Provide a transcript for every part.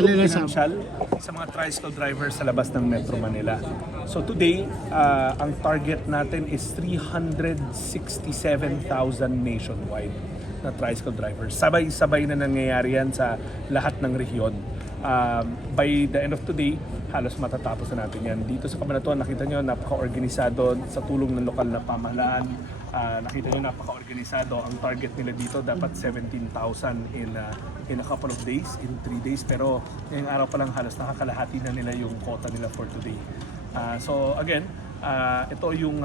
tulong pinansyal sa mga tricycle drivers sa labas ng Metro Manila. So today, ang target natin is 367,000 nationwide na tricycle drivers. Sabay-sabay na nangyayari yan sa lahat ng rehiyon. By the end of today, halos matatapos na natin yan. Dito sa Cabanatuan, nakita nyo, napaka-organisado sa tulong ng lokal na pamahalaan. Nakita nyo, napaka-organisado. Ang target nila dito, dapat 17,000 in a couple of days, in 3 days. Pero ngayong araw pa lang, halos nakakalahati na nila yung quota nila for today. So again, ito yung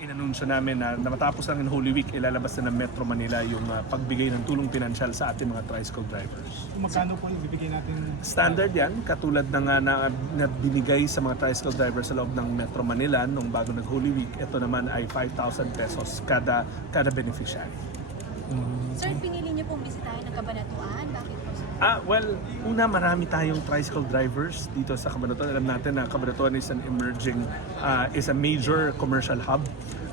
inanunsyo namin na matapos lang ng Holy Week, ilalabas na ng Metro Manila yung pagbigay ng tulong pinansyal sa ating mga tricycle drivers. Magkano po yung bibigay natin? Standard yan, katulad ng na binigay sa mga tricycle drivers sa loob ng Metro Manila nung bago nag Holy Week. Ito naman ay 5,000 pesos kada beneficiary. Sir, pinili niyo pong bisitahin ng Cabanatuan. Bakit po, sir? Well, una, marami tayong tricycle drivers dito sa Cabanatuan. Alam natin na Cabanatuan is an emerging, is a major commercial hub.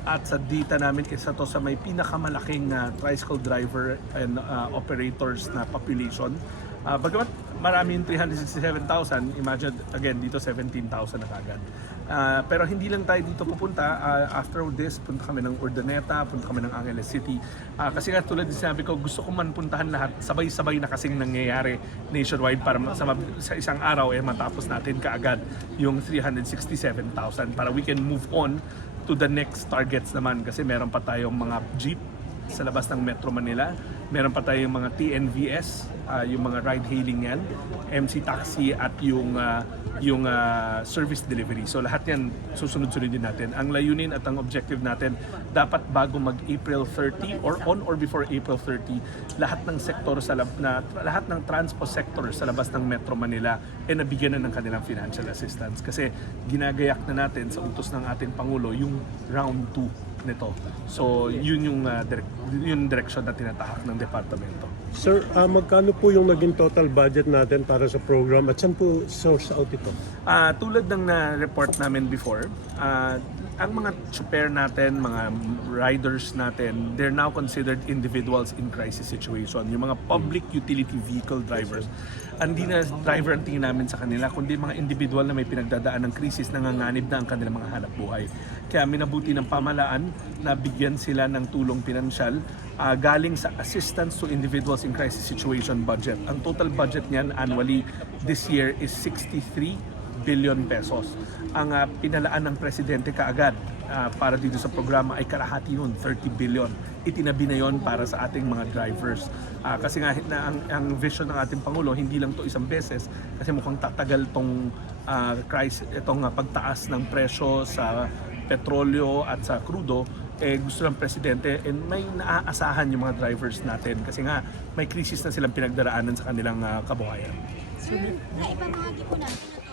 At sa data namin, isa to sa may pinakamalaking tricycle driver and operators na population. Bagamat marami yung 367,000, imagine again dito 17,000 na kagad. Pero hindi lang tayo dito pupunta. After this, punta kami ng Urdaneta, punta kami ng Angeles City. Kasi nga tulad din sinabi ko, gusto ko man puntahan lahat. Sabay-sabay na kasing nangyayari nationwide para sa isang araw matapos natin kaagad yung 367,000 para we can move on to the next targets naman. Kasi meron pa tayong mga jeep sa labas ng Metro Manila. Meron pa tayong mga TNVS, yung mga ride-hailing yan, MC Taxi at yung service delivery. So lahat yan susunod-sunod din natin. Ang layunin at ang objective natin, dapat bago mag-April 30 or on or before April 30, lahat ng sektor lahat ng transport sector sa labas ng Metro Manila nabigyan na ng kanilang financial assistance. Kasi ginagayak na natin sa utos ng ating Pangulo yung round 2 nito. So yun yung direction na tinatahak ng departamento. Sir, magkano po yung naging total budget natin para sa program at saan po source out ito? Tulad ng na-report namin before, ang mga chopper natin, mga riders natin, they're now considered individuals in crisis situation. Yung mga public utility vehicle drivers, hindi na driver ang tingin namin sa kanila, kundi mga individual na may pinagdadaan ng krisis, nanganganib na ang kanilang mga hanap buhay. Kaya minabuti ng pamahalaan na bigyan sila ng tulong pinansyal galing sa Assistance to Individuals in Crisis Situation budget. Ang total budget niyan annually this year is 63 billion pesos. Ang pinalaan ng presidente kaagad para dito sa programa ay kalahati nun, 30 billion. Itinabi na yon para sa ating mga drivers. Kasi nga ang vision ng ating Pangulo, hindi lang to isang beses, kasi mukhang tatagal itong pagtaas ng presyo sa petrolyo at sa krudo. Gusto ng presidente may naaasahan yung mga drivers natin kasi nga may krisis na silang pinagdaraanan sa kanilang kabuhayan. Sir, naipamahagi po natin